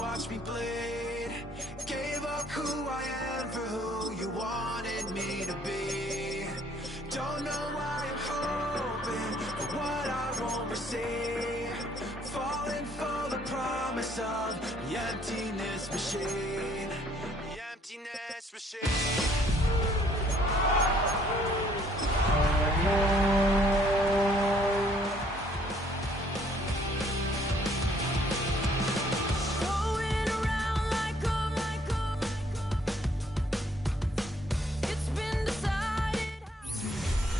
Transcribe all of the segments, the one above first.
watch me bleed. Gave up who I am for who you wanted me to be. Don't know why I'm hoping for what I won't receive. Falling for the promise of the emptiness machine. The emptiness machine.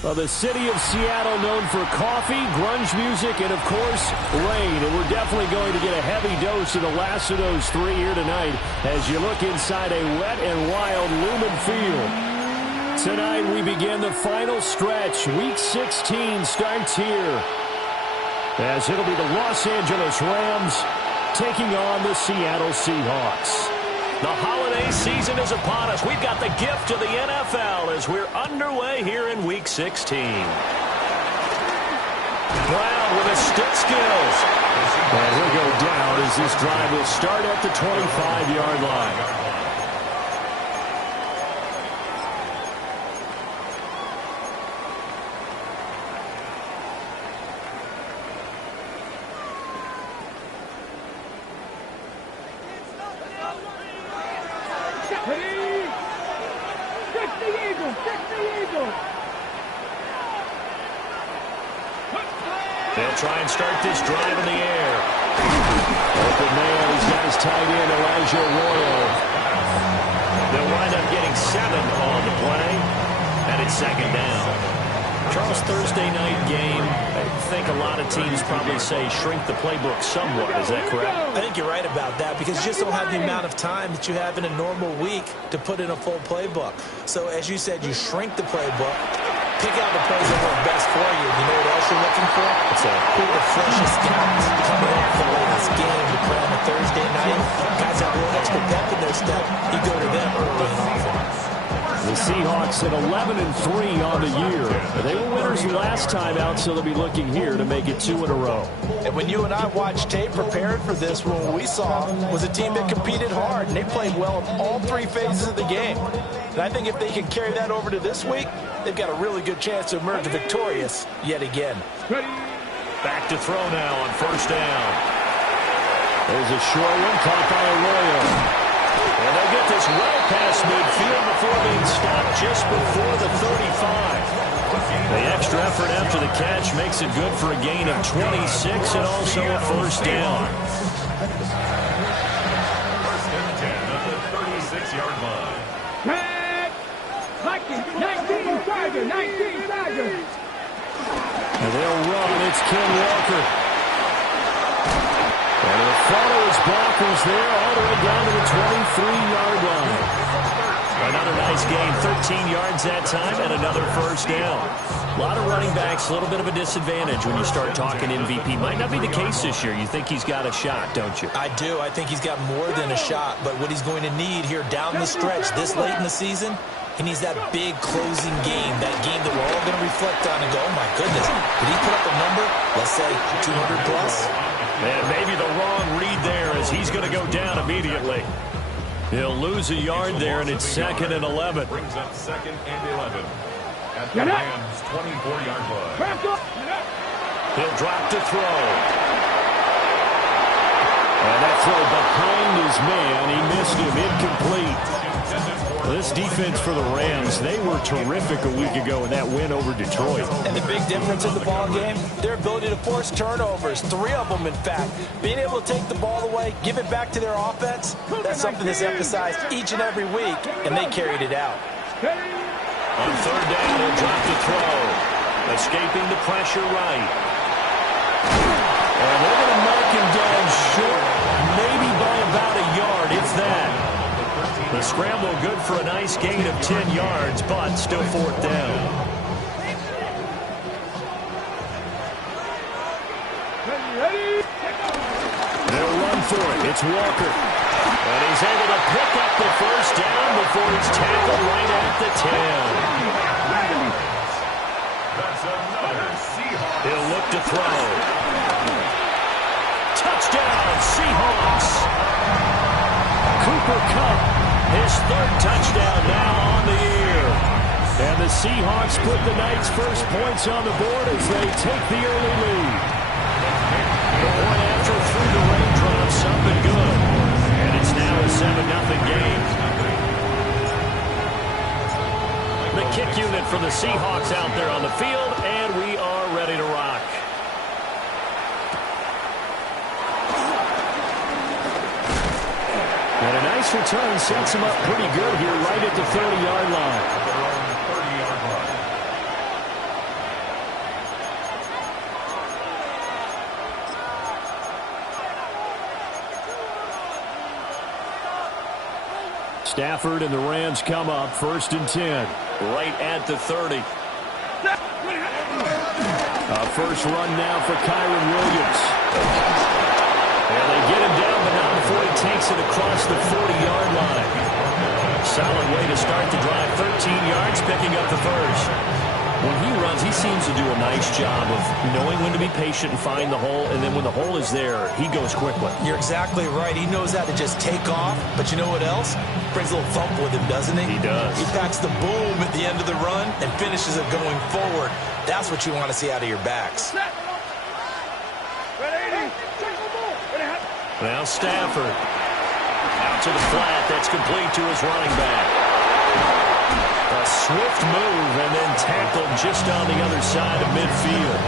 Well, the city of Seattle known for coffee, grunge music, and, of course, rain. And we're definitely going to get a heavy dose of the last of those three here tonight as you look inside a wet and wild Lumen Field. Tonight we begin the final stretch. Week 16 starts here as it'll be the Los Angeles Rams taking on the Seattle Seahawks. The holiday season is upon us. We've got the gift of the NFL as we're underway here in Week 16. Brown with his stick skills. And he'll go down as this drive will start at the 25-yard line. They'll try and start this drive in the air. Open man, he's got his tight end, Elijah Royal. They'll wind up getting 7 on the play, and it's second down. Charles, Thursday night game, I think a lot of teams probably say shrink the playbook somewhat. Is that correct? I think you're right about that because you just don't have the amount of time that you have in a normal week to put in a full playbook. So, as you said, you shrink the playbook. Pick out the plays that work best for you. You know what else you're looking for? It's who the freshest scouts coming up for the latest game to play on a Thursday night. Guys have a little extra pep in their step. You go to them early and often. The Seahawks at 11-3 on the year. They were winners last time out, so they'll be looking here to make it 2 in a row. And when you and I watched tape prepared for this, what we saw was a team that competed hard, and they played well in all 3 phases of the game. And I think if they can carry that over to this week, they've got a really good chance to emerge victorious yet again. Back to throw now on first down. There's a short one caught by Arroyo. And they'll get this well past midfield before being stopped just before the 35. The extra effort after the catch makes it good for a gain of 26 and also a first down. First and 10 at the 36-yard line. 19 Tigers. And they'll run. It's Ken Walker. And he'll follow his blockers there all the way down to the 23-yard line. Another nice gain, 13 yards that time, and another first down. A lot of running backs, a little bit of a disadvantage when you start talking MVP. Might not be the case this year. You think he's got a shot, don't you? I do. I think he's got more than a shot. But what he's going to need here down the stretch this late in the season, he needs that big closing game, that game that we're all going to reflect on and go, oh, my goodness, did he put up a number, let's say, 200 plus? And maybe the wrong read there as he's going to go down immediately. He'll lose a yard there, and it's 2nd and 11. Brings up 2nd and 11 at the Rams' 24-yard line. He'll drop to throw. And that throw behind his man. He missed him. Incomplete. This defense for the Rams, they were terrific a week ago in that win over Detroit. And the big difference in the ball game, their ability to force turnovers, 3 of them in fact. Being able to take the ball away, give it back to their offense, that's something that's emphasized each and every week, and they carried it out. On third down, he'll drop to throw. Escaping the pressure right. And they're going to mark him down short, maybe by about a yard, if that. The scramble good for a nice gain of 10 yards, but still 4th down. They'll run for it. It's Walker. And he's able to pick up the first down before he's tackled right at the 10. That's another Seahawks. He'll look to throw. Touchdown, Seahawks. for Cup. His third touchdown now on the year. And the Seahawks put the Knights' first points on the board as they take the early lead. The point after through the raindrops, up and good. And it's now a 7-0 game. The kick unit for the Seahawks out there on the field, and we are ready to rock. And a nice return sets him up pretty good here right at the 30-yard line. Stafford and the Rams come up 1st and 10. Right at the 30. A first run now for Kyron Williams. And they get him down, but not before he takes it across the 40-yard line. Solid way to start the drive. 13 yards, picking up the first. When he runs, he seems to do a nice job of knowing when to be patient and find the hole, and then when the hole is there, he goes quickly. You're exactly right. He knows how to just take off, but you know what else? Brings a little thump with him, doesn't he? He does. He packs the boom at the end of the run and finishes it going forward. That's what you want to see out of your backs. Now Stafford. Out to the flat. That's complete to his running back. A swift move and then tackled just on the other side of midfield.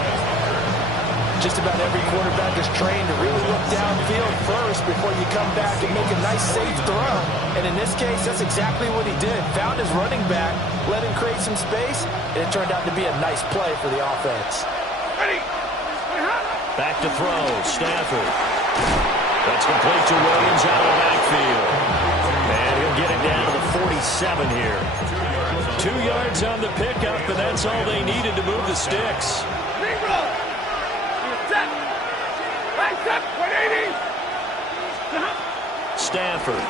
Just about every quarterback is trained to really look downfield first before you come back and make a nice, safe throw. And in this case, that's exactly what he did. Found his running back, let him create some space, and it turned out to be a nice play for the offense. Back to throw. Stafford. That's complete to Williams out of the backfield. And he'll get it down to the 47 here. 2 yards on the pickup, and that's all they needed to move the sticks. Stafford.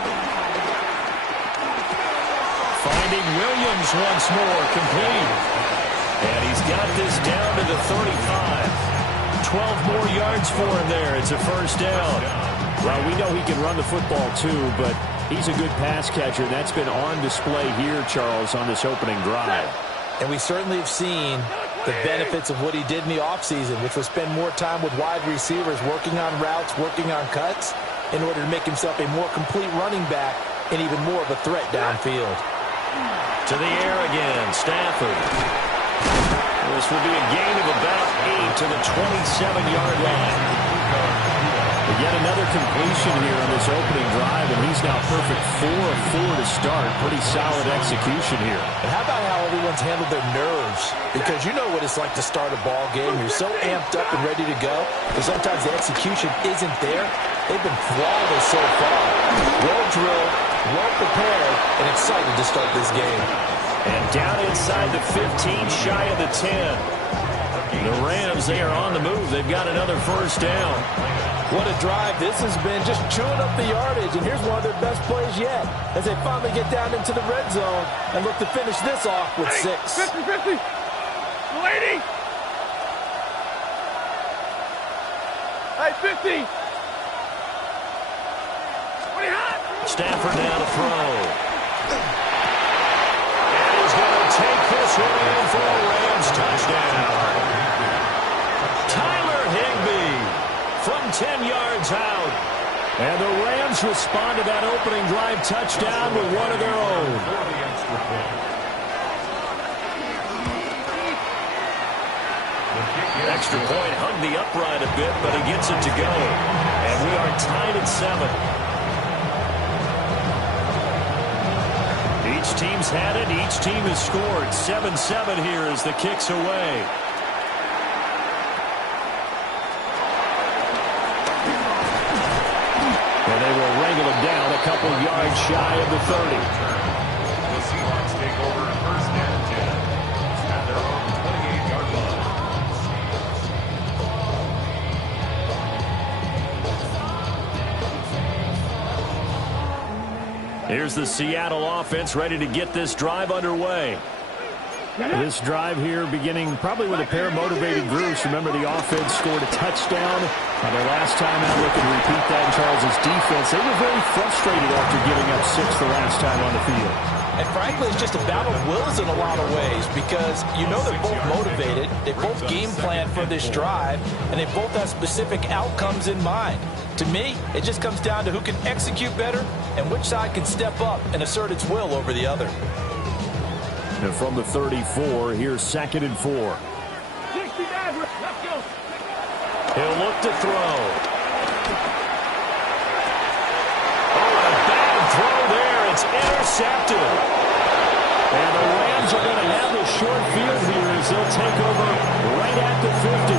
Finding Williams once more, complete. And he's got this down to the 35. 12 more yards for him there. It's a first down. Well, we know he can run the football too, but he's a good pass catcher. That's been on display here, Charles, on this opening drive. And we certainly have seen the benefits of what he did in the offseason, which was spend more time with wide receivers, working on routes, working on cuts, in order to make himself a more complete running back and even more of a threat downfield. To the air again, Stafford. This will be a gain of about 8 to the 27-yard line. Yet another completion here on this opening drive, and he's now perfect 4 of 4 to start. Pretty solid execution here. And how about how everyone's handled their nerves? Because you know what it's like to start a ball game. You're so amped up and ready to go, but sometimes the execution isn't there. They've been flawless so far. Well drilled, well prepared, and excited to start this game. And down inside the 15, shy of the 10. The Rams, they are on the move. They've got another first down. What a drive this has been, just chewing up the yardage. And here's one of their best plays yet as they finally get down into the red zone and look to finish this off with 6. 50-50. Lady. Hey, 50. Stafford now to throw. And he's going to take this one in for a Rams touchdown. Tyler Higbee from 10 yards out. And the Rams respond to that opening drive touchdown with one of their own. Extra point hugged the upright a bit, but he gets it to go. And we are tied at 7. Each team's had it. Each team has scored. 7-7 here as the kick's away. And they will wrangle him down a couple yards shy of the 30. The Seahawks take over first and 10 at their own 28-yard line. Here's the Seattle offense ready to get this drive underway. This drive here beginning probably with a pair of motivated groups. Remember, the offense scored a touchdown their last time out. Looking to repeat that. And Charles' defense defense. They were very frustrated after giving up 6 the last time on the field. And frankly, it's just a battle of wills in a lot of ways because you know they're both motivated, they both game plan for this drive, and they both have specific outcomes in mind. To me, it just comes down to who can execute better and which side can step up and assert its will over the other. And from the 34, here's 2nd and 4. 69, let's go. He'll look to throw. Oh, a bad throw there. It's intercepted. And the Rams are going to have the short field here as they'll take over right at the 50.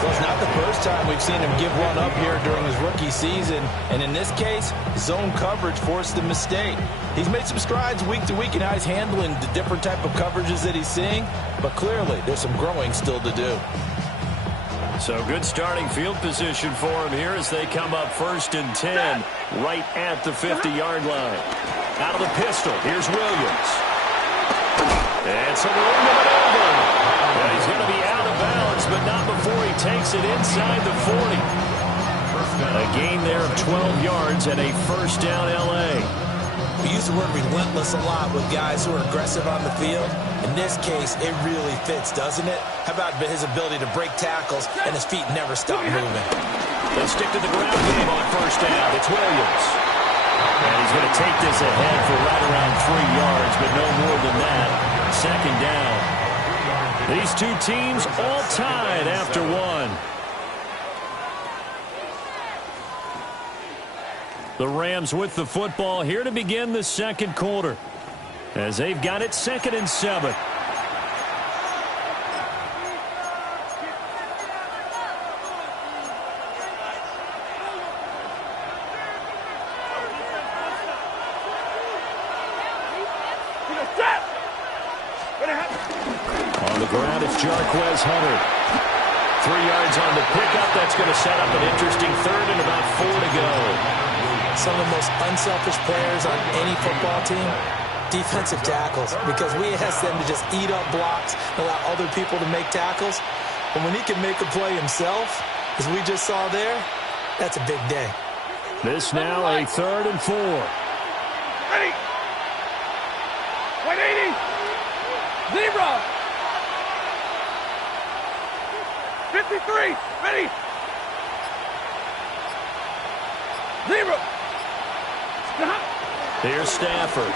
Well, it's not the first time we've seen him give one up here during his rookie season. And in this case, zone coverage forced the mistake. He's made some strides week to week in how he's handling the different type of coverages that he's seeing. But clearly, there's some growing still to do. So good starting field position for him here as they come up 1st and 10 right at the 50-yard line. Out of the pistol, here's Williams. And some room to maneuver. And he's going to be out of bounds, but not before he takes it inside the 40. A gain there of 12 yards and a 1st down L.A. We use the word relentless a lot with guys who are aggressive on the field. In this case, it really fits, doesn't it? How about his ability to break tackles and his feet never stop moving? They'll stick to the ground game on 1st down. It's Williams. And he's going to take this ahead for right around 3 yards, but no more than that. 2nd down. These two teams all tied after 1. The Rams with the football here to begin the 2nd quarter as they've got it 2nd and 7. On the ground, it's Jarquez Hunter. 3 yards on the pickup. That's going to set up an interesting 3rd and about 4 to go. Some of the most unselfish players on any football team, defensive tackles, because we ask them to just eat up blocks, allow other people to make tackles. But when he can make a play himself, as we just saw there, that's a big day. This now a 3rd and 4. Ready. 180. 0. 53. Ready. 0. Stop. Here's Stafford.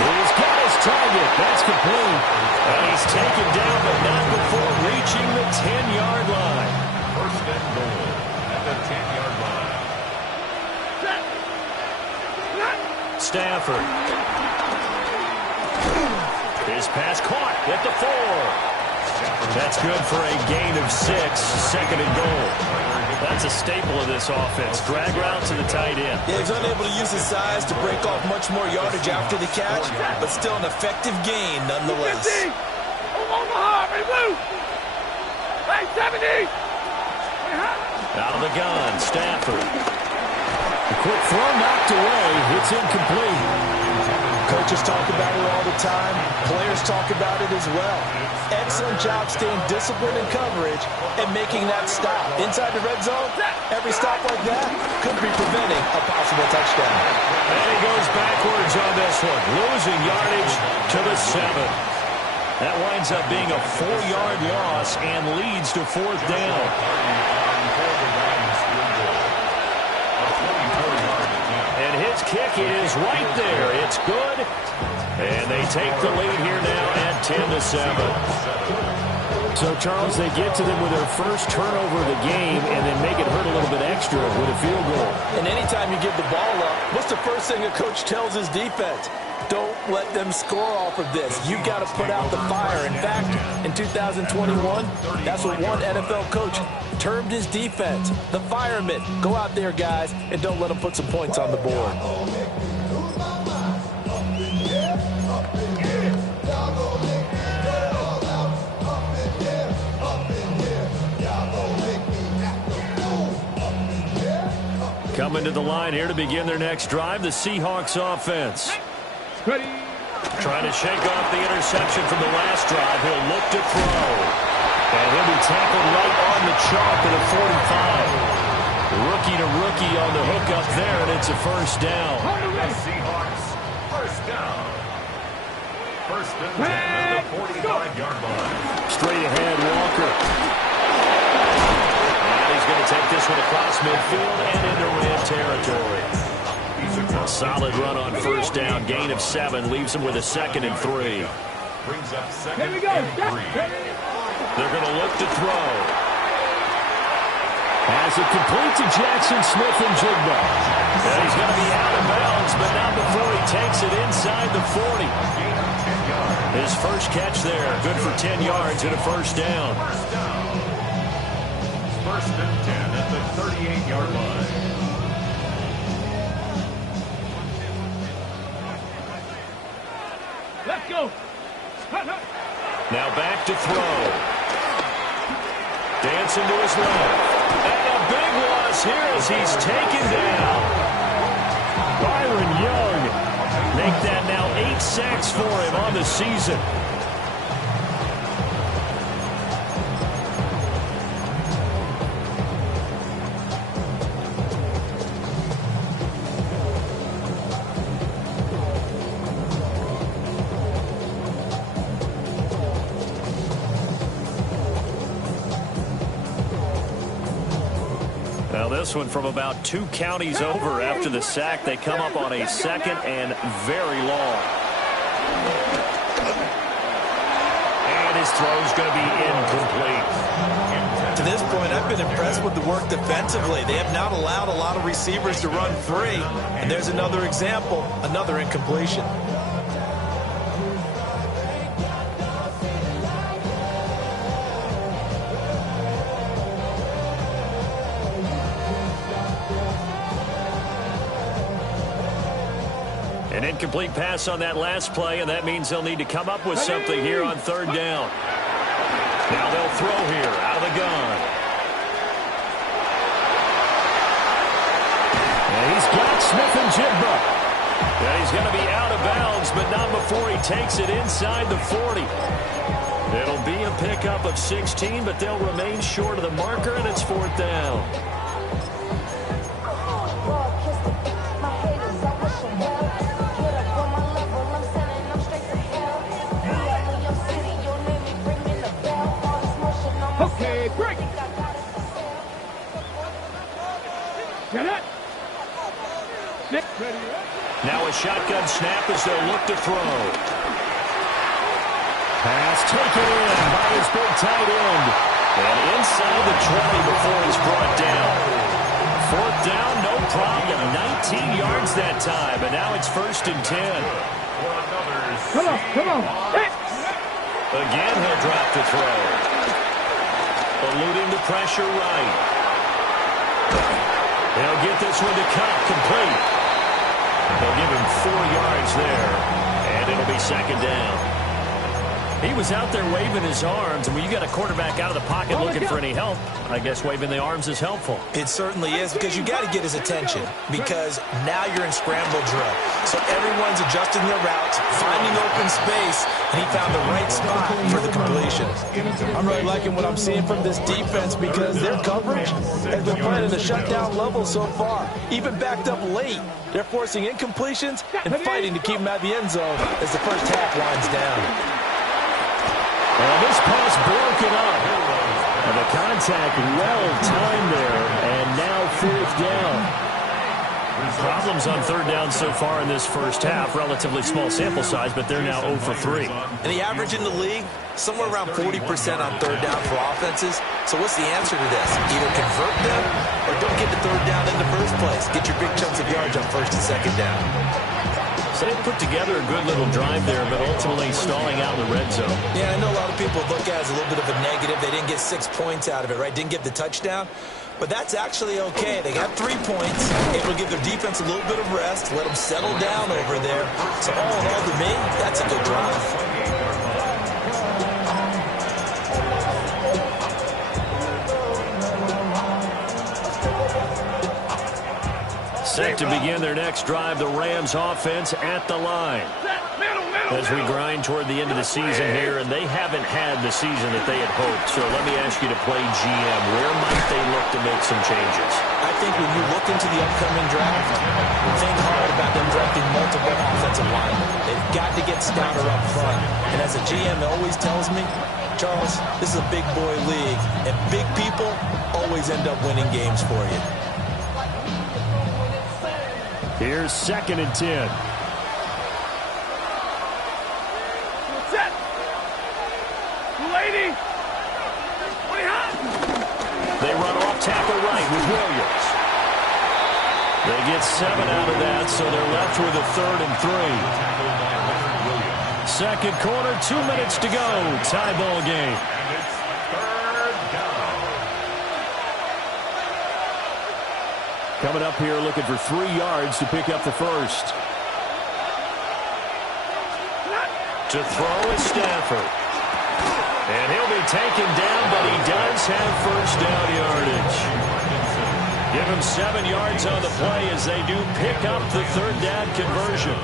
He's got his target. That's complete. And he's taken down, but not before reaching the 10-yard line. 1st and goal at the 10-yard line. Stafford. His pass caught at the 4. That's good for a gain of 6, 2nd and goal. That's a staple of this offense. Drag route to the tight end. Yeah, he's unable to use his size to break off much more yardage after the catch, but still an effective gain nonetheless. 50. Omaha, ready, blue. Hey, 70. Out of the gun, Stafford. A quick throw knocked away. It's incomplete. Coaches talk about it all the time. Players talk about it as well. Excellent job staying disciplined in coverage and making that stop. Inside the red zone, every stop like that could be preventing a possible touchdown. And he goes backwards on this one, losing yardage to the 7. That winds up being a 4-yard loss and leads to 4th down. And his kick is right there. It's good. And they take the lead here now at 10-7. So, Charles, they get to them with their first turnover of the game and then make it hurt a little bit extra with a field goal. And anytime you give the ball up, what's the first thing a coach tells his defense? Don't let them score off of this. You've got to put out the fire. In fact, in 2021, that's what one NFL coach termed his defense, the firemen. Go out there, guys, and don't let them put some points on the board. Coming to the line here to begin their next drive, the Seahawks offense. Ready. Trying to shake off the interception from the last drive. He'll look to throw. And he'll be tackled right on the chalk at a 45. Rookie to rookie on the hook up there, and it's a first down. The Seahawks, first down. First and 10 at the 45-yard line. Straight ahead, Walker. And he's going to take this one across midfield and into Ram territory. A solid run on first down. Gain of 7 leaves him with a 2nd and 3. Brings up 2nd and 3. They're going to look to throw. Has it complete to Jackson Smith and Jigba. And he's going to be out of bounds, but not before he takes it inside the 40. His first catch there, good for 10 yards and a first down. First and 10 at the 38-yard line. Let's go. Now back to throw. Dancing to his left. And a big loss here as he's taken down. Byron Young. Make that now 8 sacks for him on the season. Now this one from about 2 counties over after the sack. They come up on a 2nd and very long. And his throw's going to be incomplete. To this point, I've been impressed with the work defensively. They have not allowed a lot of receivers to run free. And there's another example, another incompletion. An incomplete pass on that last play, and that means they'll need to come up with something here on 3rd down. Now they'll throw here out of the gun. And he's got Smith and Jigba. And he's going to be out of bounds, but not before he takes it inside the 40. It'll be a pickup of 16, but they'll remain short of the marker, and it's 4th down. Okay, break. Get it. Six, ready. Now a shotgun snap as they'll look to throw. Pass taken in by his big tight end. And inside the 20 before he's brought down. 4th down, no problem. 19 yards that time. And now it's 1st and 10. Come on, come on. Hit. Again, he'll drop to throw. Eluding the pressure right. They'll get this one to Cup complete. They'll give him 4 yards there, and it'll be 2nd down. He was out there waving his arms, and when you got a quarterback out of the pocket looking for any help, I guess waving the arms is helpful. It certainly is, because you got to get his attention, because now you're in scramble drill. So everyone's adjusting their routes, finding open space, and he found the right spot for the completion. I'm really liking what I'm seeing from this defense, because their coverage has been playing at a shutdown level so far. Even backed up late, they're forcing incompletions and fighting to keep them out of the end zone as the first half winds down. Well, this pass broken up. And the contact well timed there, and now 4th down. Problems on 3rd down so far in this first half. Relatively small sample size, but they're now 0 for 3. And the average in the league, somewhere around 40% on 3rd down for offenses. So what's the answer to this? Either convert them or don't get to 3rd down in the first place. Get your big chunks of yards on 1st and 2nd down. So they put together a good little drive there, but ultimately stalling out in the red zone. Yeah, I know a lot of people look at it as a little bit of a negative. They didn't get 6 points out of it, right? Didn't get the touchdown. But that's actually okay. They got 3 points, able to give their defense a little bit of rest, let them settle down over there. So all in all, to me, that's a good drive. Set to begin their next drive, the Rams offense at the line. Middle, middle. As we grind toward the end of the season here, and they haven't had the season that they had hoped. So let me ask you to play GM. Where might they look to make some changes? I think when you look into the upcoming draft, think hard about them drafting multiple offensive linemen. They've got to get stouter up front. And as a GM always tells me, Charles, this is a big boy league, and big people always end up winning games for you. Here's 2nd and 10. Set. 280. 20 hot. They run off tackle right with Williams. They get 7 out of that, so they're left with a 3rd and 3. Second quarter, 2 minutes to go. Tie ball game. And it's 3rd down. Coming up here looking for 3 yards to pick up the first. To throw is Stafford. And he'll be taken down, but he does have first down yardage. Give him 7 yards on the play as they do pick up the 3rd down conversion.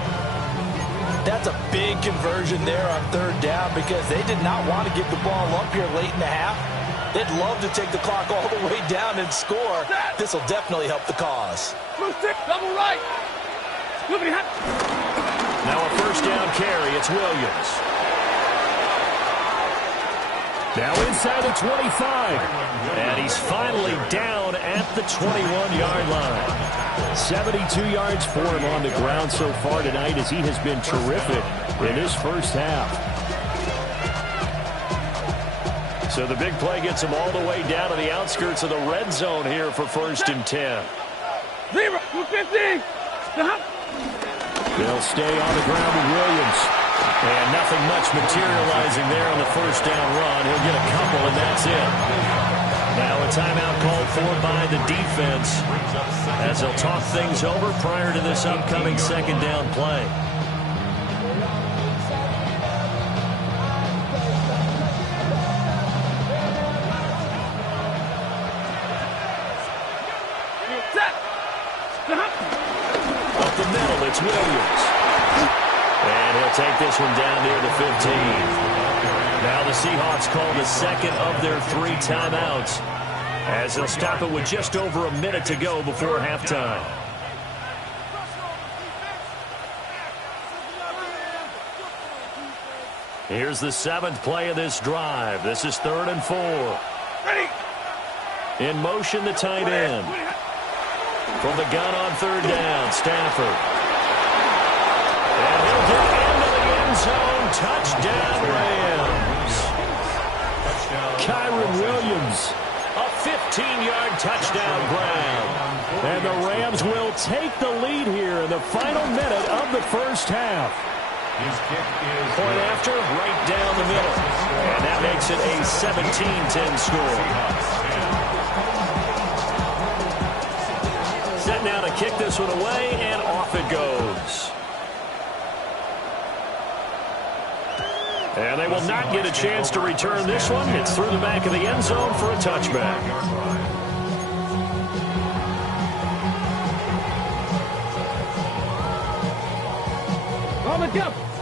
That's a big conversion there on 3rd down because they did not want to give the ball up here late in the half. They'd love to take the clock all the way down and score. This will definitely help the cause. Double right. Now a first down carry. It's Williams. Now inside the 25. And he's finally down at the 21-yard line. 72 yards for him on the ground so far tonight as he has been terrific in his first half. So the big play gets him all the way down to the outskirts of the red zone here for 1st and 10. 250. They'll stay on the ground with Williams. And nothing much materializing there on the first down run. He'll get a couple, and that's it. Now a timeout called for by the defense as they'll talk things over prior to this upcoming 2nd down play. Up the middle, it's Williams. And he'll take this one down near the 15. Now the Seahawks call the 2nd of their 3 timeouts as they'll stop it with just over a minute to go before halftime. Here's the 7th play of this drive. This is 3rd and 4. In motion, the tight end. From the gun on 3rd down, Stafford. And he'll get into the end zone. Touchdown, Rams. Kyron Williams, a 15-yard touchdown grab. And the Rams will take the lead here in the final minute of the first half. Point after, right down the middle. And that makes it a 17-10 score. Set now to kick this one away, and off it goes. And they will not get a chance to return this one. It's through the back of the end zone for a touchback.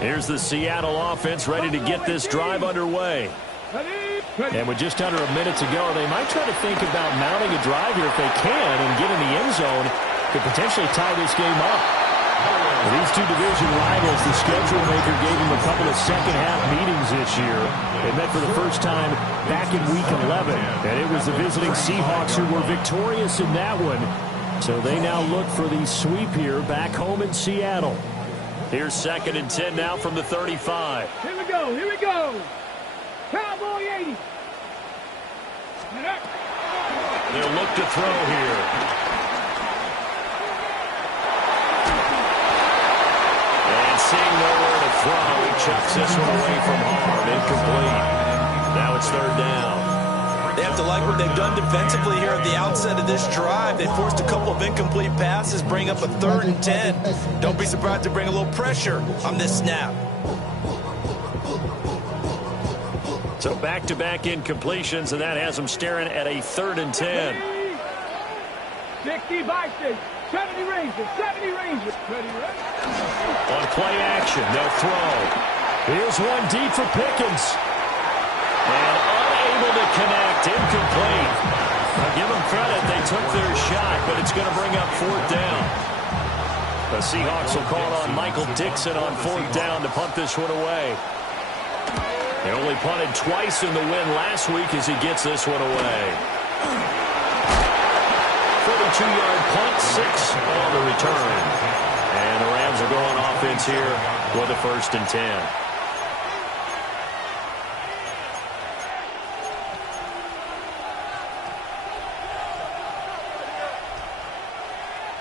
Here's the Seattle offense ready to get this drive underway. And with just under a minute to go, they might try to think about mounting a drive here if they can and get in the end zone to potentially tie this game up. For these two division rivals, the schedule maker gave them a couple of second-half meetings this year. They met for the first time back in Week 11, and it was the visiting Seahawks who were victorious in that one. So they now look for the sweep here back home in Seattle. Here's 2nd and 10 now from the 35. Here we go, here we go. Cowboy 80. They'll look to throw here. And seeing nowhere to throw, he chucks this one away from harm. Incomplete. Now it's 3rd down. They have to like what they've done defensively here at the outset of this drive. They forced a couple of incomplete passes, bring up a 3rd and 10. Don't be surprised to bring a little pressure on this snap. So back-to-back incompletions, and that has them staring at a 3rd and 10. 60 by 6. 70 Rangers. 70 Rangers. On play action, they'll throw. Here's one deep for Pickens. And unable to connect, incomplete. I'll give them credit, they took their shot, but it's going to bring up fourth down. The Seahawks will call on Michael Dixon on fourth down to punt this one away. They only punted twice in the win last week as he gets this one away. 42-yard punt, 6 on the return. And the Rams are going offense here with a 1st and 10.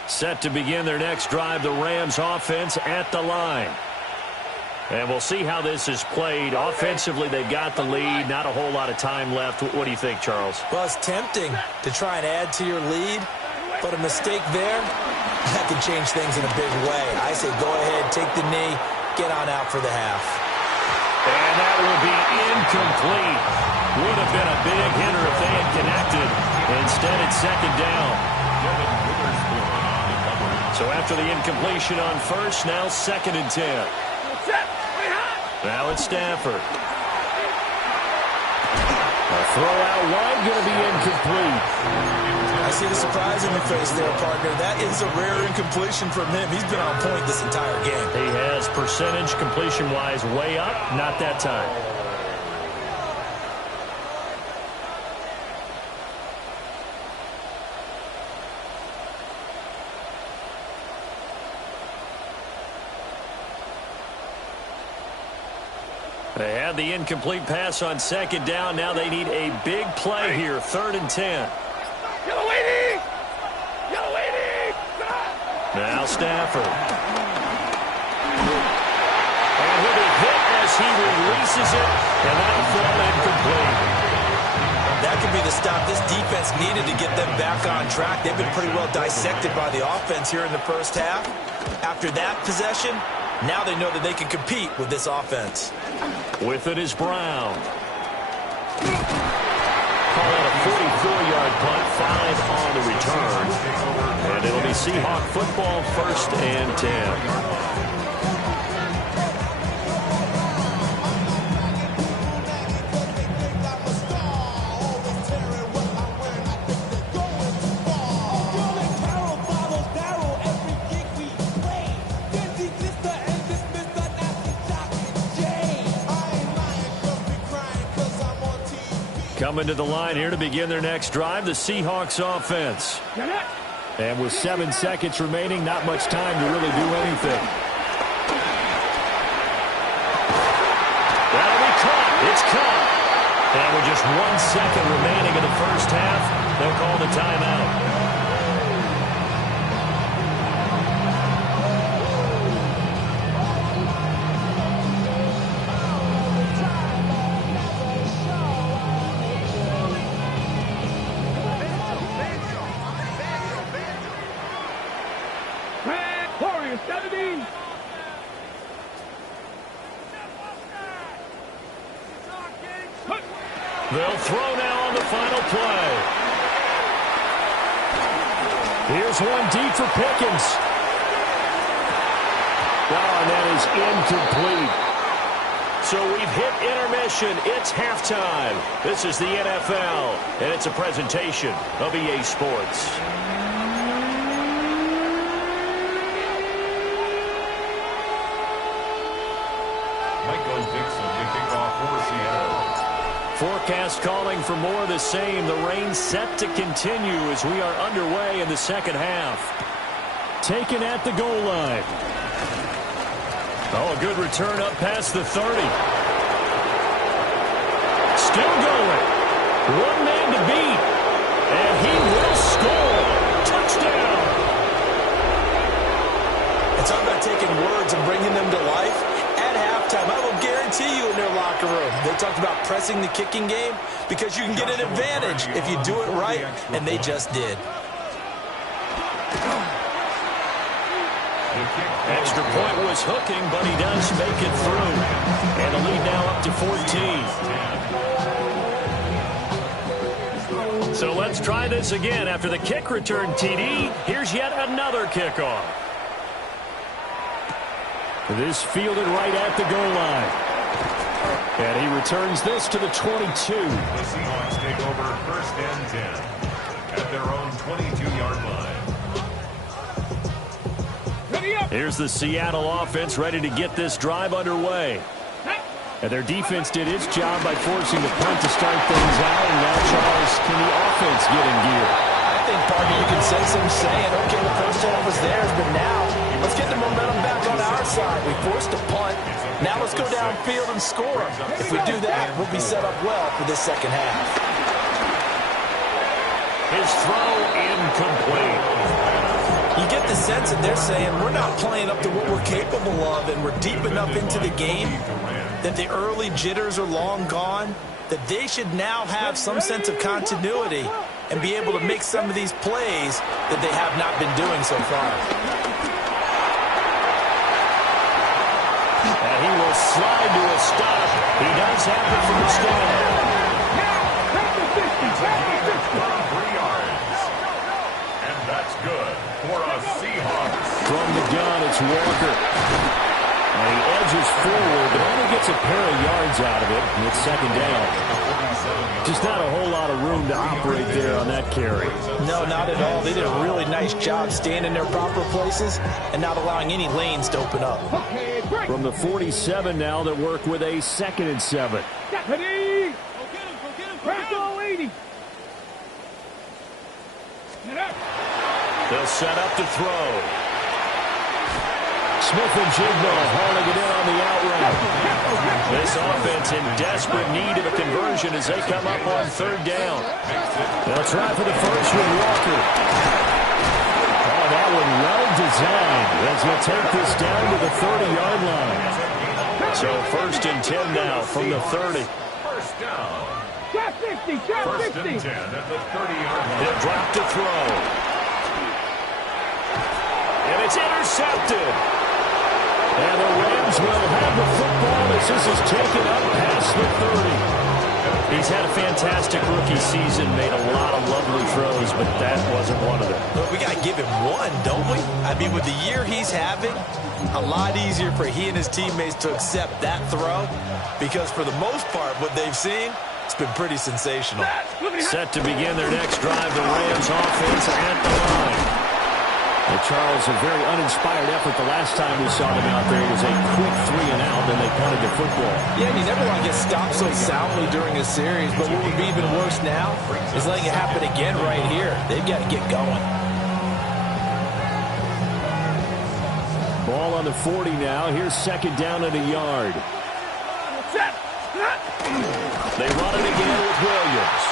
Set to begin their next drive, the Rams offense at the line. And we'll see how this is played. Offensively, they've got the lead. Not a whole lot of time left. What do you think, Charles? Well, it's tempting to try and add to your lead, but a mistake there, that can change things in a big way. I say go ahead, take the knee, get on out for the half. And that will be incomplete. Would have been a big hitter if they had connected. Instead, it's 2nd down. So after the incompletion on first, now 2nd and 10. Now it's Stafford. A throw out wide, going to be incomplete. I see the surprise in your face there, partner. That is a rare incompletion from him. He's been on point this entire game. He has percentage completion-wise way up, not that time. They had the incomplete pass on 2nd down. Now they need a big play here, 3rd and 10. Now Stafford. And he'll be hit as he releases it, and that'll fall incomplete. That could be the stop this defense needed to get them back on track. They've been pretty well dissected by the offense here in the first half. After that possession, now they know that they can compete with this offense. With it is Brown. Call it a 44-yard punt, 5 on the return. And it'll be Seahawk football, 1st and 10. Coming to the line here to begin their next drive, the Seahawks offense. And with 7 seconds remaining, not much time to really do anything. That'll be caught. It's caught. And with just 1 second remaining in the first half, they'll call the timeout. They'll throw now on the final play. Here's one deep for Pickens. Oh, and that is incomplete. So we've hit intermission. It's halftime. This is the NFL, and it's a presentation of EA Sports. Michael Dixon to kick off for Seattle. Forecast calling for more of the same. The rain set to continue as we are underway in the second half. Taken at the goal line. Oh, a good return up past the 30. Still going. One man to beat. And he will score. Touchdown. It's all about taking words and bringing them to life. At halftime, I will guarantee you in their locker room, they talked about pressing the kicking game because you can get an advantage if you do it right, and they just did. Extra point was hooking, but he does make it through. And the lead now up to 14. So let's try this again. After the kick return TD, here's yet another kickoff. This fielded right at the goal line. And he returns this to the 22. The Seahawks take over 1st and 10 at their own 22-yard line. Here's the Seattle offense ready to get this drive underway. And their defense did its job by forcing the punt to start things out. And now, Charles, can the offense get in gear? I think, Parker, you can sense them saying, okay, the first half was theirs, but now let's get the momentum back on our side. We forced a punt. Now let's go downfield and score. If we do that, we'll be set up well for this second half. His throw incomplete. You get the sense that they're saying we're not playing up to what we're capable of, and we're deep enough into the game that the early jitters are long gone, that they should now have some sense of continuity and be able to make some of these plays that they have not been doing so far. And he will slide to a stop. He does have the first down. He's taken for 3 yards. And that's good for a Seahawks. From the gun, it's Walker. And he edges forward, but only gets a pair of yards out of it. And it's second down. Just not a whole lot of room to operate there on that carry. No, not at all. They did a really nice job staying in their proper places and not allowing any lanes to open up. From the 47 now, that work with a 2nd and 7. Ready? Press all 80. They'll set up to throw. Smith-Njigba hauling it in on the out route. This offense in desperate need of a conversion as they come up on 3rd down. They'll try for the first with Walker. Oh, that one well designed as he'll take this down to the 30-yard line. So 1st and 10 now from the 30. First down. Shot 60, shot 1st 60. and 10 at the 30-yard line. They'll drop to throw. And it's intercepted. And the Rams will have the football as this is taken up past the 30. He's had a fantastic rookie season, made a lot of lovely throws, but that wasn't one of them. But we got to give him one, don't we? I mean, with the year he's having, a lot easier for he and his teammates to accept that throw because for the most part, what they've seen, it's been pretty sensational. Set to begin their next drive, the Rams offense at the line. And Charles, a very uninspired effort the last time we saw them out there. It was a quick 3-and-out, then they punted the football. Yeah, and you never want to get stopped so soundly during a series, but what would be even worse now is letting it happen again right here. They've got to get going. Ball on the 40 now. Here's 2nd down and a yard. They run it again with Williams.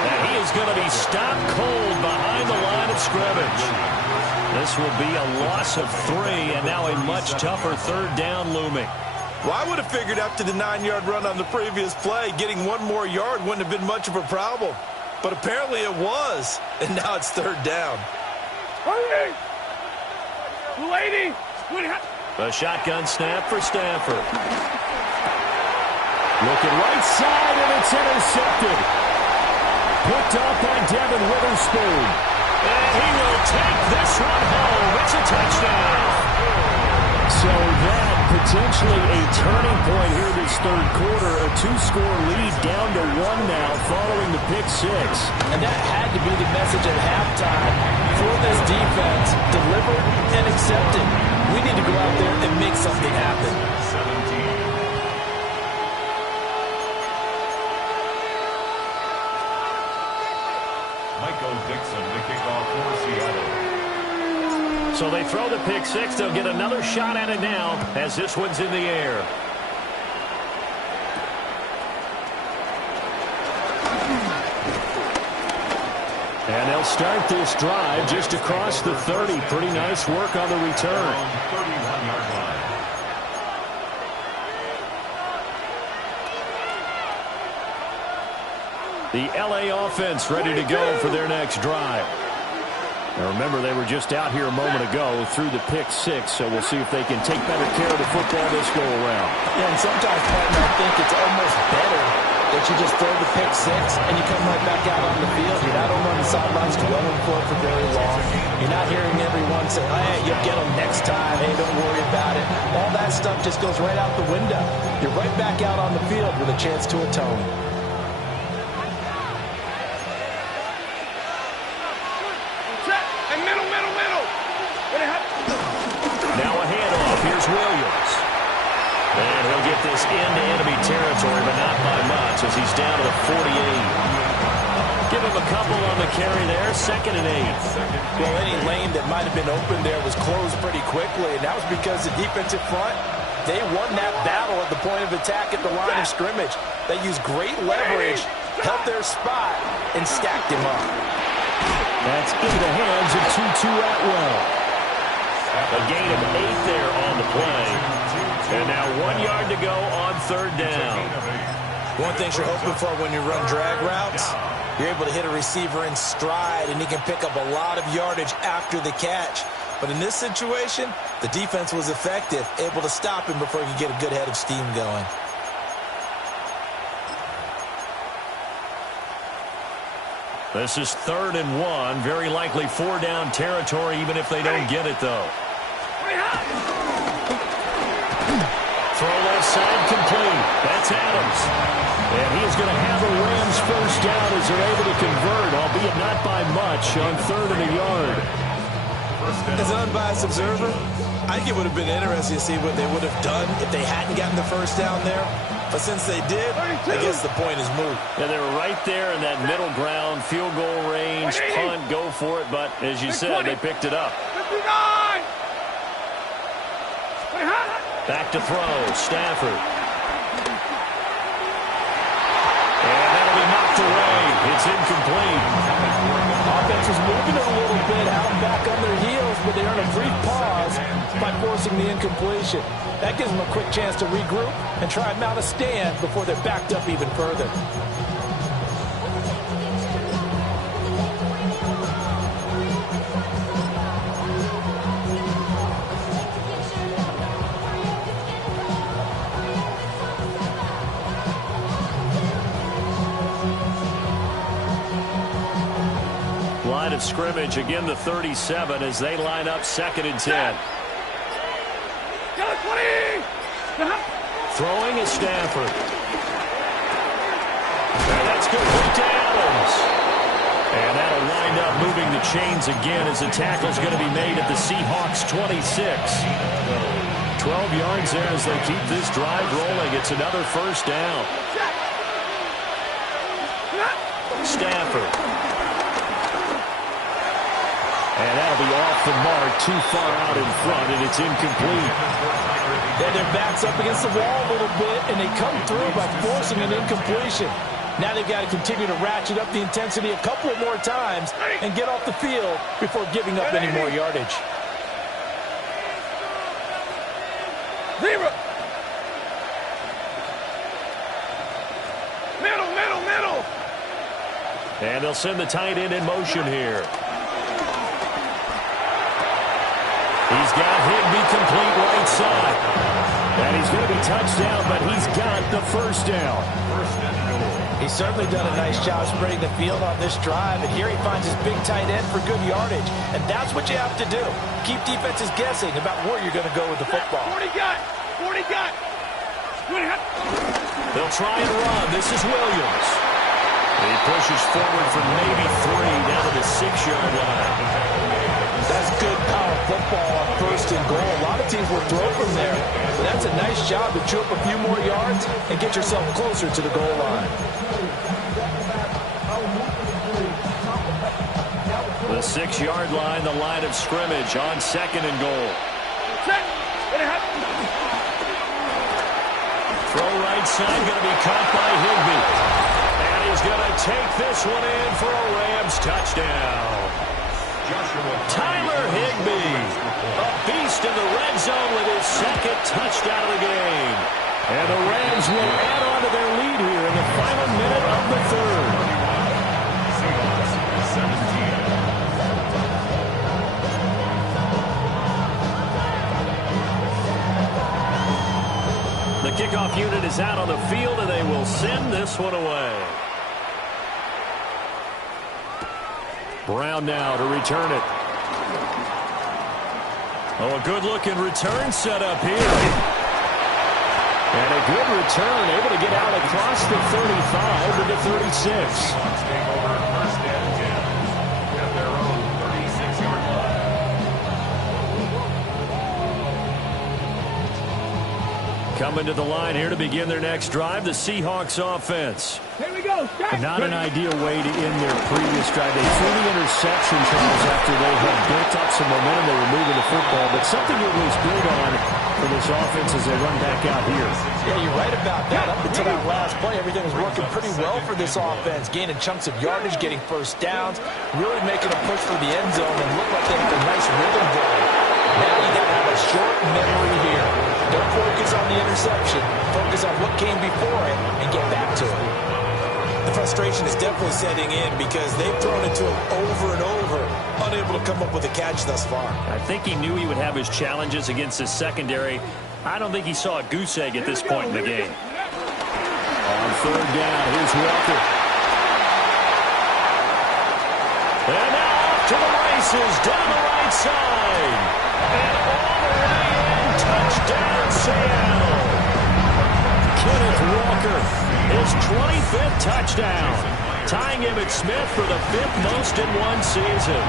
And he is going to be stopped cold behind the line of scrimmage. This will be a loss of 3, and now a much tougher 3rd down looming. Well, I would have figured after the 9-yard run on the previous play, getting 1 more yard wouldn't have been much of a problem. But apparently it was, and now it's 3rd down. Lady! A shotgun snap for Stafford. Looking right side, and it's intercepted. Picked up by Devin Witherspoon. And he will take this one home. It's a touchdown. So that potentially a turning point here this 3rd quarter. A 2-score lead down to 1 now following the pick 6. And that had to be the message at halftime for this defense. Deliver and accept it. We need to go out there and make something happen. 17. Dixon to kick off for Seattle. So they throw the pick 6. They'll get another shot at it now as this one's in the air. And they'll start this drive just across the 30. Pretty nice work on the return. 31-yard line. The LA offense ready to go for their next drive. Now remember, they were just out here a moment ago through the pick 6, so we'll see if they can take better care of the football this go around. Yeah, and sometimes, partner, I think it's almost better that you just throw the pick six and you come right back out on the field. You're not over on the sidelines dwelling for it for very long. You're not hearing everyone say, hey, you'll get them next time. Hey, don't worry about it. All that stuff just goes right out the window. You're right back out on the field with a chance to atone. Now a handoff. Here's Williams. And he'll get this into enemy territory, but not by much as he's down to the 48. Give him a couple on the carry there. 2nd and 8. Well, any lane that might have been open there was closed pretty quickly, and that was because the defensive front, they won that battle at the point of attack at the line of scrimmage. They used great leverage, held their spot, and stacked him up. That's into the hands of Tutu Atwell. A gain of 8 there on the play. And now 1 yard to go on 3rd down. One thing you're hoping for when you run drag routes, you're able to hit a receiver in stride, and he can pick up a lot of yardage after the catch. But in this situation, the defense was effective, able to stop him before he could get a good head of steam going. This is 3rd and 1. Very likely 4-down territory, even if they don't get it, though. Throw left side complete. That's Adams. And he's going to have a Rams first down as they're able to convert, albeit not by much, on 3rd and a yard. As an unbiased observer, I think it would have been interesting to see what they would have done if they hadn't gotten the first down there. But since they did, I guess the point is moot. Yeah, they were right there in that middle ground, field goal range, punt, go for it. But as you said, they picked it up. Back to throw, Stafford. And that'll be knocked away. It's incomplete. Offense was moving it a little bit, had them back on their heels, but they earned a brief pause by forcing the incompletion. That gives them a quick chance to regroup and try and mount a stand before they're backed up even further. Line of scrimmage, again the 37 as they line up 2nd and 10. Throwing is Stafford. And that's complete to Adams. And that'll wind up moving the chains again as the tackle's going to be made at the Seahawks 26. 12 yards there as they keep this drive rolling. It's another first down. Stafford. And that'll be off the mark, too far out in front, and it's incomplete. And their back's up against the wall a little bit, and they come through by forcing an incompletion. Now they've got to continue to ratchet up the intensity a couple more times and get off the field before giving up any more yardage. Zero. Middle. And they'll send the tight end in motion here. He's got Higbee complete right side. And he's going to be touched down, but he's got the first down. He's certainly done a nice job spreading the field on this drive, and here he finds his big tight end for good yardage. And that's what you have to do. Keep defenses guessing about where you're going to go with the football. 40 got. They'll try and run. This is Williams. He pushes forward for maybe 3 down to the 6-yard line. That's good power football on 1st and goal. A lot of teams will throw from there, but that's a nice job to chew up a few more yards and get yourself closer to the goal line. The 6-yard line, the line of scrimmage on 2nd and goal. Throw right side, going to be caught by Higbee. And he's going to take this one in for a Rams touchdown. Tyler Higbee, a beast in the red zone with his 2nd touchdown of the game. And the Rams will add on to their lead here in the final minute of the 3rd. The kickoff unit is out on the field, and they will send this one away. Brown now to return it. Oh, a good-looking return set up here. And a good return, able to get out across the 35 to the 36. Coming to the line here to begin their next drive, the Seahawks offense. Here we go. Not an ideal way to end their previous drive. They threw the interception, Charles, after they had built up some momentum. They were moving the football, but something that was built on for this offense as they run back out here. Yeah, you're right about that. Up until that last play, everything was working pretty well for this offense, gaining chunks of yardage, getting first downs, really making a push for the end zone, and looked like they had a nice rhythm going. Now you got to have a short memory here. Don't focus on the interception. Focus on what came before it and get back to it. The frustration is definitely setting in because they've thrown it to him over and over, unable to come up with a catch thus far. I think he knew he would have his challenges against his secondary. I don't think he saw a goose egg at this point in the game. On third down, here's Walker. And now off to the races down the right side. And all the way in, touchdown Seattle. Kenneth Walker, his 25th touchdown, tying Emmitt Smith for the 5th most in one season.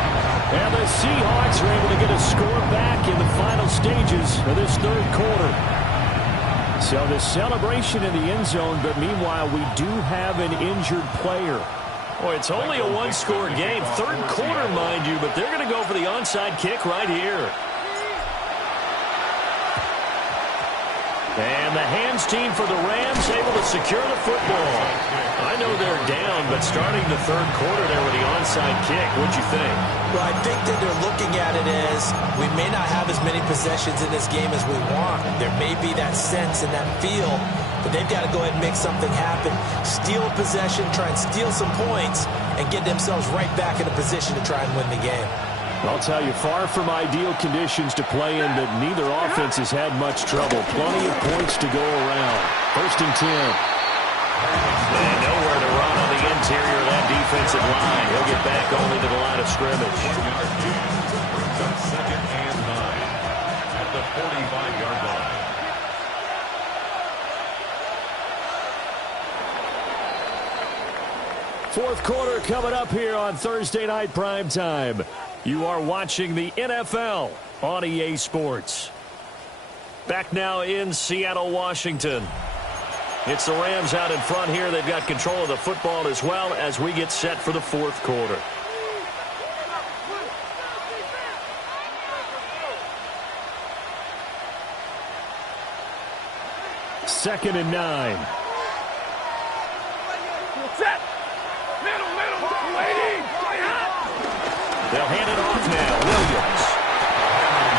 And the Seahawks are able to get a score back in the final stages of this third quarter. So the celebration in the end zone, but meanwhile we do have an injured player. Boy, it's only a one-score game. Third quarter, mind you, but they're going to go for the onside kick right here. And the hands team for the Rams able to secure the football. I know they're down, but starting the third quarter there with the onside kick, what'd you think? Well, I think that they're looking at it as we may not have as many possessions in this game as we want. There may be that sense and that feel, but they've got to go ahead and make something happen. Steal a possession, try and steal some points, and get themselves right back in a position to try and win the game. I'll tell you, far from ideal conditions to play in, but neither offense has had much trouble. Plenty of points to go around. 1st and 10. And nowhere to run on the interior of that defensive line. He'll get back only to the line of scrimmage. 2nd and 9 at the 45-yard line. Fourth quarter coming up here on Thursday Night Primetime. You are watching the NFL on EA Sports. Back now in Seattle, Washington. It's the Rams out in front here. They've got control of the football as well as we get set for the fourth quarter. Second and 9. They'll hand it off now. Williams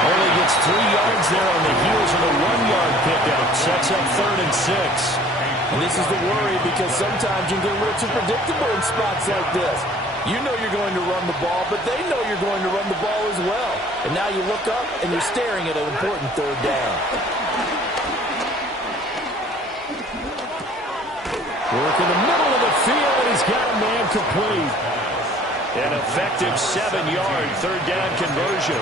only gets 3 yards there on the heels of a 1-yard pickup. Sets up 3rd and 6. And this is the worry because sometimes you get a little too predictable in spots like this. You know you're going to run the ball, but they know you're going to run the ball as well. And now you look up and you're staring at an important 3rd down. Work in the middle of the field, and he's got a man complete. An effective 7-yard 3rd down conversion.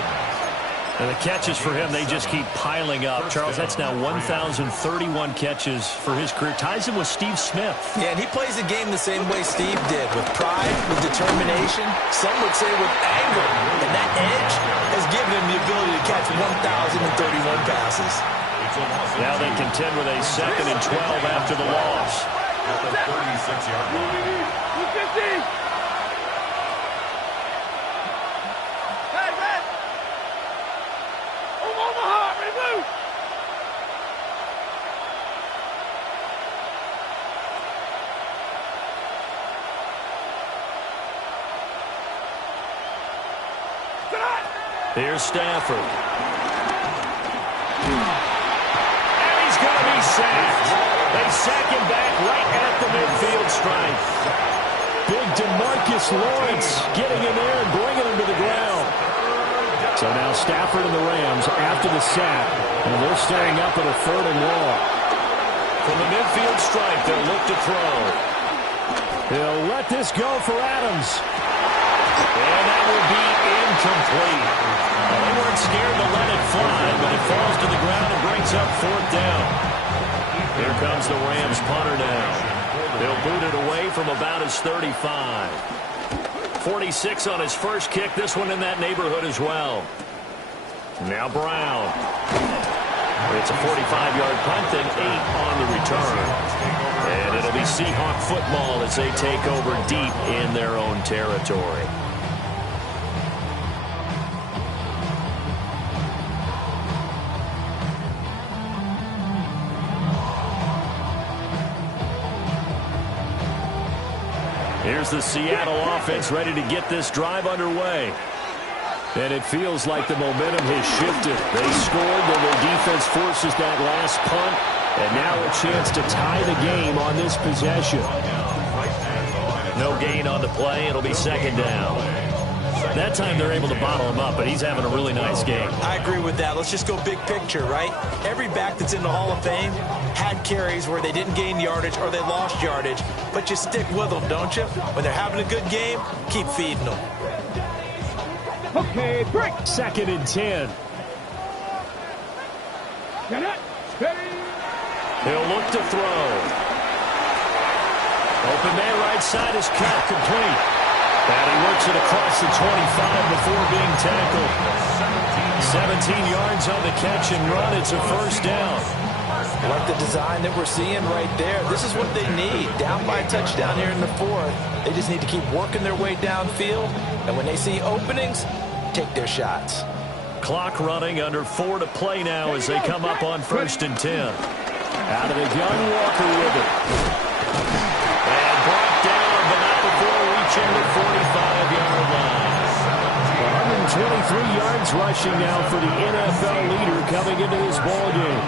And the catches for him, they just keep piling up. Charles, that's now 1,031 catches for his career. Ties him with Steve Smith. Yeah, and he plays the game the same way Steve did, with pride, with determination, some would say with anger. And that edge has given him the ability to catch 1,031 passes. Now they contend with a 2nd and 12 after the loss. At the 36-yard line. Here's Stafford. And he's going to be sacked. They sack him back right at the midfield stripe. Big DeMarcus Lawrence getting in there and bringing him to the ground. So now Stafford and the Rams after the sack, and they're staring up at a 3rd and long. From the midfield stripe, they'll look to throw. He'll let this go for Adams. And that will be incomplete. Well, they weren't scared to let it fly, but it falls to the ground and brings up 4th down. Here comes the Rams punter now. They'll boot it away from about his 35. 46 on his first kick. This one in that neighborhood as well. Now Brown. It's a 45-yard punt, then 8 on the return. And it'll be Seahawk football as they take over deep in their own territory. Here's the Seattle offense ready to get this drive underway. And it feels like the momentum has shifted. They scored, then their defense forces that last punt. And now a chance to tie the game on this possession. No gain on the play. It'll be 2nd down. That time they're able to bottle him up, but he's having a really nice game. I agree with that. Let's just go big picture, right? Every back that's in the Hall of Fame had carries where they didn't gain yardage or they lost yardage, but you stick with them, don't you? When they're having a good game, keep feeding them. Okay, break. 2nd and 10. Get it. Steady. He'll look to throw. Open man right side is cut complete. And he works it across the 25 before being tackled. 17 yards on the catch and run. It's a 1st down. I like the design that we're seeing right there. This is what they need. Down by a touchdown here in the 4th. They just need to keep working their way downfield. And when they see openings, take their shots. Clock running, under 4 to play now as they come up on 1st and 10. Out of the gun, Walker with it. And brought down, but not before reaching the 45-yard line. 123 yards rushing now for the NFL leader coming into this ballgame.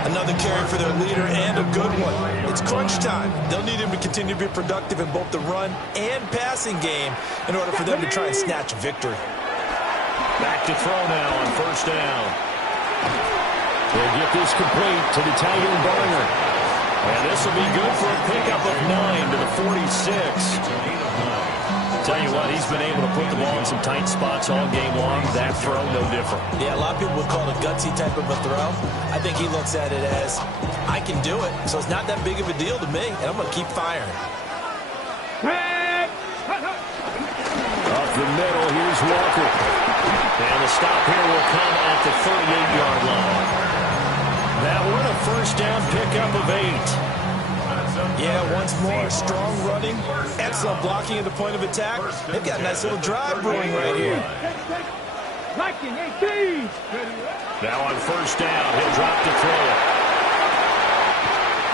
Another carry for their leader and a good one. It's crunch time. They'll need him to continue to be productive in both the run and passing game in order for them to try and snatch victory. Back to throw now on 1st down. They'll get this complete to the tight end Barner. And this will be good for a pickup of 9 to the 46. Tell you what, he's been able to put the ball in some tight spots all game long. That throw, no different. Yeah, a lot of people would call it a gutsy type of a throw. I think he looks at it as, I can do it, so it's not that big of a deal to me, and I'm going to keep firing. Up the middle, here's Walker. And the stop here will come at the 38-yard line. That one a 1st down pickup of 8. Yeah, once more, strong running, excellent blocking at the point of attack. They've got a nice little drive brewing right here. Liking 18. Now on 1st down, he'll drop to throw it.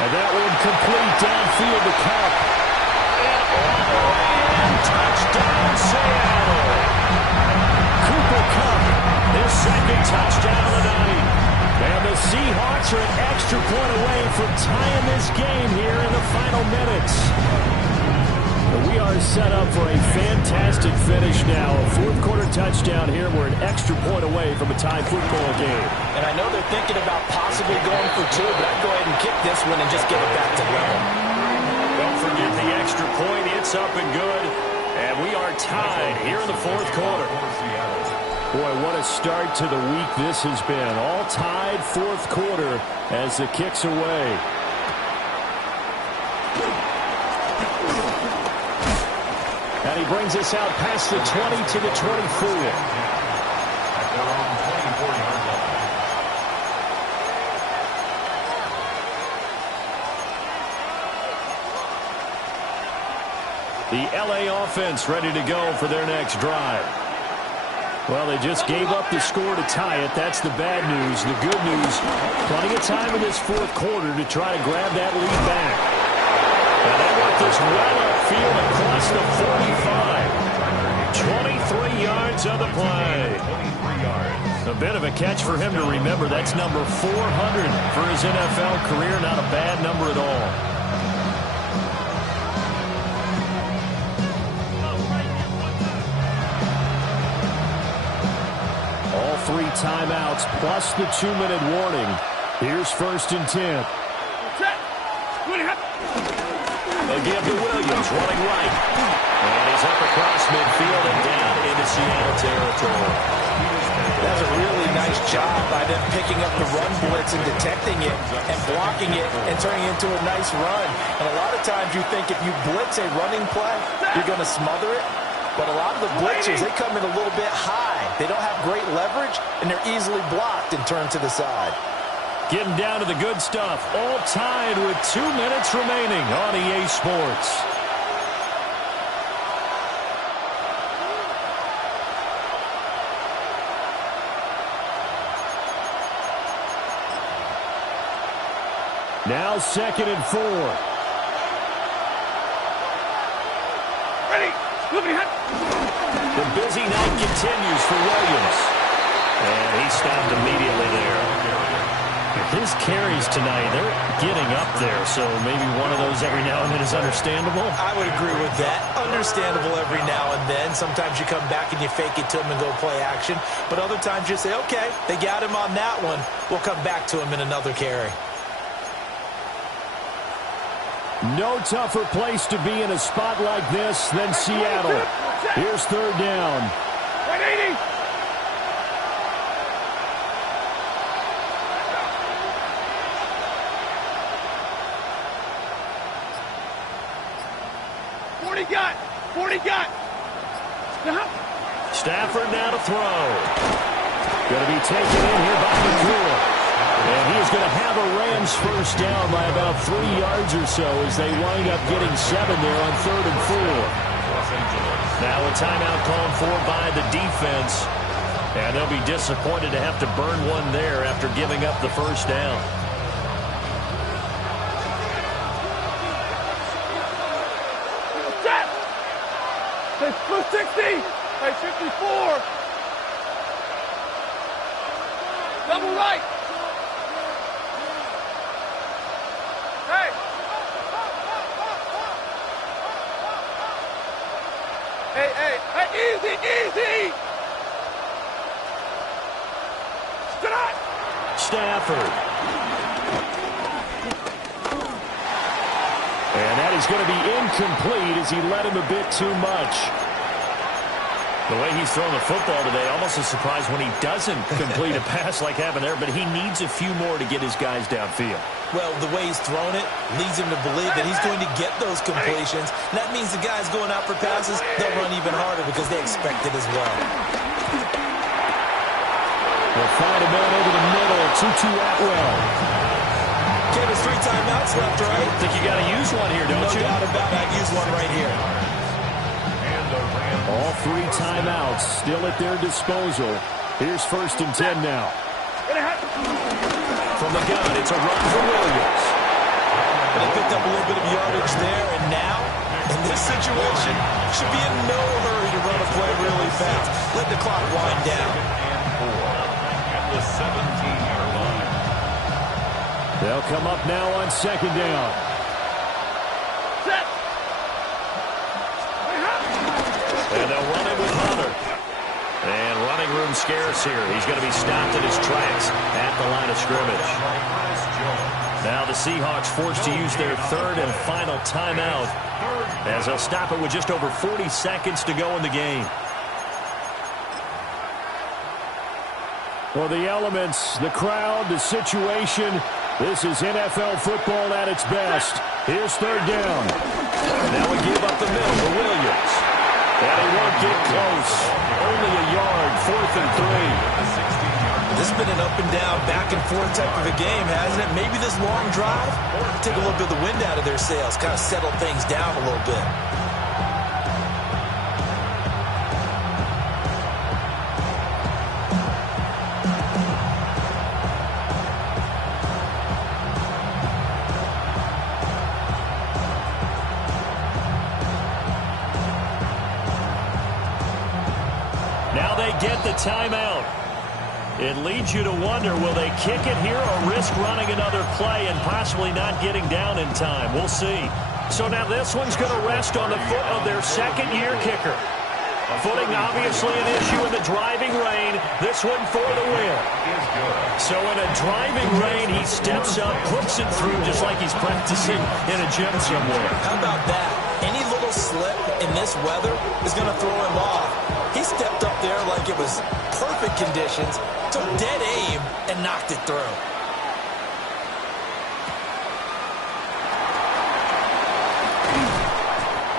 And that one complete downfield to Cup. And all the way in, touchdown Seattle. Cooper Kupp, his 2nd touchdown of the night. And the Seahawks are an extra point away from tying this game here in the final minutes. We are set up for a fantastic finish now. A 4th quarter touchdown here. We're an extra point away from a tie football game. And I know they're thinking about possibly going for 2, but I'd go ahead and kick this one and just get it back to level. Don't forget the extra point. It's up and good. And we are tied here in the 4th quarter. Boy, what a start to the week this has been. All tied 4th quarter as the kick's away. And he brings us out past the 20 to the 24. The LA offense ready to go for their next drive. Well, they just gave up the score to tie it. That's the bad news. The good news, plenty of time in this 4th quarter to try to grab that lead back. And they work this well upfield across the 45. 23 yards on the play. A bit of a catch for him to remember. That's number 400 for his NFL career. Not a bad number at all. All 3 timeouts plus the 2-minute warning. Here's 1st and 10. They'll give to Williams, running right. And he's up across midfield and down into Seattle territory. That's a really nice job by them picking up the run blitz and detecting it and blocking it and turning it into a nice run. And a lot of times you think if you blitz a running play, you're going to smother it. But a lot of the blitzers, they come in a little bit high. They don't have great leverage, and they're easily blocked and turned to the side. Getting down to the good stuff. All tied with 2 minutes remaining on EA Sports. Now 2nd and 4. Ready. The busy night continues for Williams. And he stopped immediately there. His carries tonight, they're getting up there, so maybe one of those every now and then is understandable. I would agree with that. Understandable every now and then. Sometimes you come back and you fake it to him and go play action. But other times you say, okay, they got him on that one. We'll come back to him in another carry. No tougher place to be in a spot like this than Seattle. Here's 3rd down. 180. Got 40 got. Stafford now to throw. Going to be taken in here by McCool. And he is going to have a Rams first down by about 3 yards or so as they wind up getting 7 there on 3rd and 4. Now a timeout called for by the defense. And they'll be disappointed to have to burn one there after giving up the first down. Blue 60. Hey, 54. Double right. Hey. Hey, easy. Stafford. And that is going to be incomplete as he led him a bit too much. The way he's thrown the football today, almost a surprise when he doesn't complete a pass like having there, but he needs a few more to get his guys downfield. Well, the way he's thrown it leads him to believe that he's going to get those completions. And that means the guys going out for passes, they'll run even harder because they expect it as well. They'll find a man over the middle, Tutu Atwell. Okay, there's 3 timeouts left, right? I think you got to use one here, don't you? No doubt about it. I'd use one right here. All 3 timeouts still at their disposal. Here's 1st and 10 now. From the gun, it's a run for Williams. And they picked up a little bit of yardage there, and now, in this situation, should be in no hurry to run a play really fast. Let the clock wind down. At the 17-yard line. They'll come up now on 2nd down. And they'll run it with Hunter. And running room scarce here. He's going to be stopped in his tracks at the line of scrimmage. Now the Seahawks forced to use their 3rd and final timeout as they'll stop it with just over 40 seconds to go in the game. Well, the elements, the crowd, the situation, this is NFL football at its best. Here's 3rd down. Now we give up the middle to Williams. And he won't get close. Only a yard, 4th and 3. This has been an up and down, back and forth type of a game, hasn't it? Maybe this long drive take a little bit of the wind out of their sails, kind of settle things down a little bit. Now they get the timeout. It leads you to wonder, will they kick it here or risk running another play and possibly not getting down in time? We'll see. So now this one's going to rest on the foot of their 2nd-year kicker. Footing obviously an issue in the driving rain. This one for the win. So in a driving rain, he steps up, puts it through just like he's practicing in a gym somewhere. How about that? Any little slip in this weather is going to throw him off. He stepped up there like it was perfect conditions, took dead aim, and knocked it through.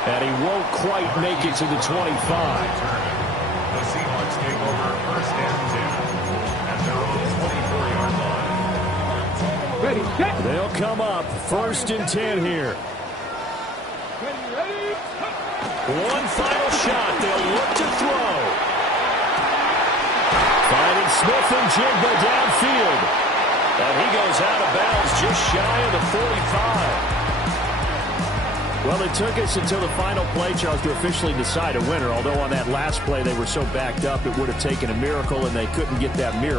And he won't quite make it to the 25. The Seahawks take over first and 10 at their own 24-yard line. Ready, set. They'll come up first and 10 here. Ready, One final shot. They'll look to throw. Finding Smith and Jigba downfield. And he goes out of bounds just shy of the 45. Well, it took us until the final play, Charles, to officially decide a winner. Although on that last play they were so backed up, it would have taken a miracle, and they couldn't get that miracle.